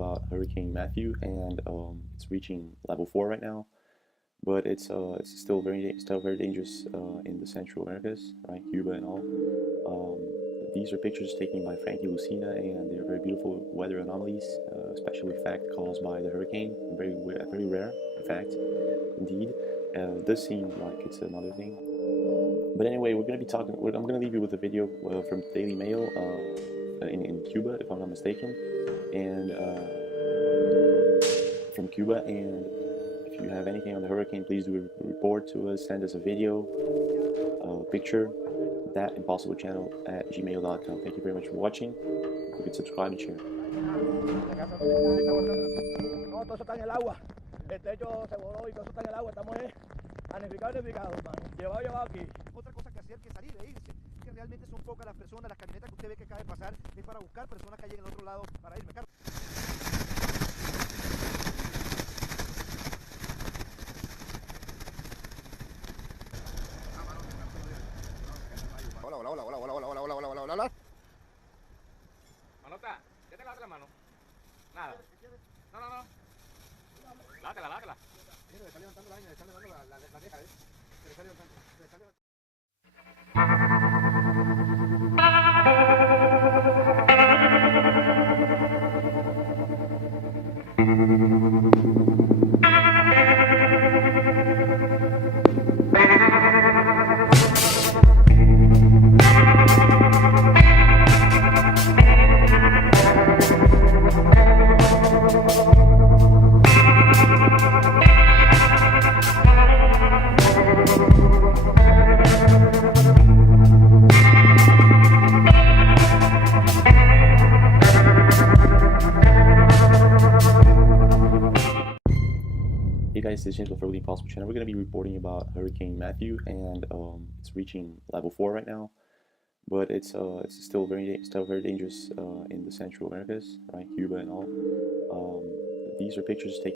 about Hurricane Matthew, and it's reaching level 4 right now. But it's still very dangerous in the Central Americas, right? Cuba and all. These are pictures taken by Frankie Lucina, and they're very beautiful weather anomalies, special effect caused by the hurricane. Very rare, in fact, indeed. It does seem like it's another thing. But anyway, we're going to be talking. I'm going to leave you with a video from Daily Mail in Cuba, if I'm not mistaken, and from Cuba. And if you have anything on the hurricane, please do a report to us. Send us a video, picture. thatimpossiblechannel@gmail.com. Thank you very much for watching. You can subscribe and share. No, todo eso está en el agua. El techo se voló y todo eso está en el agua. Estamos anificados, man. Llevado aquí. Otra cosa que hacer que salir e irse. Que realmente son pocas las personas, las camionetas que usted ve que acaba de pasar, es para buscar personas que hay en el otro lado para irme. Hola. Manota, ¿ya te lavaste la mano? Nada. No. Lávatela. Mira, le está levantando la vaina, le está levantando la deja, Se le está levantando. Hey guys, this is James from the Impossible Channel. We're going to be reporting about Hurricane Matthew, and it's reaching level 4 right now. But it's still very dangerous in the Central Americas, right? Cuba and all. These are pictures taken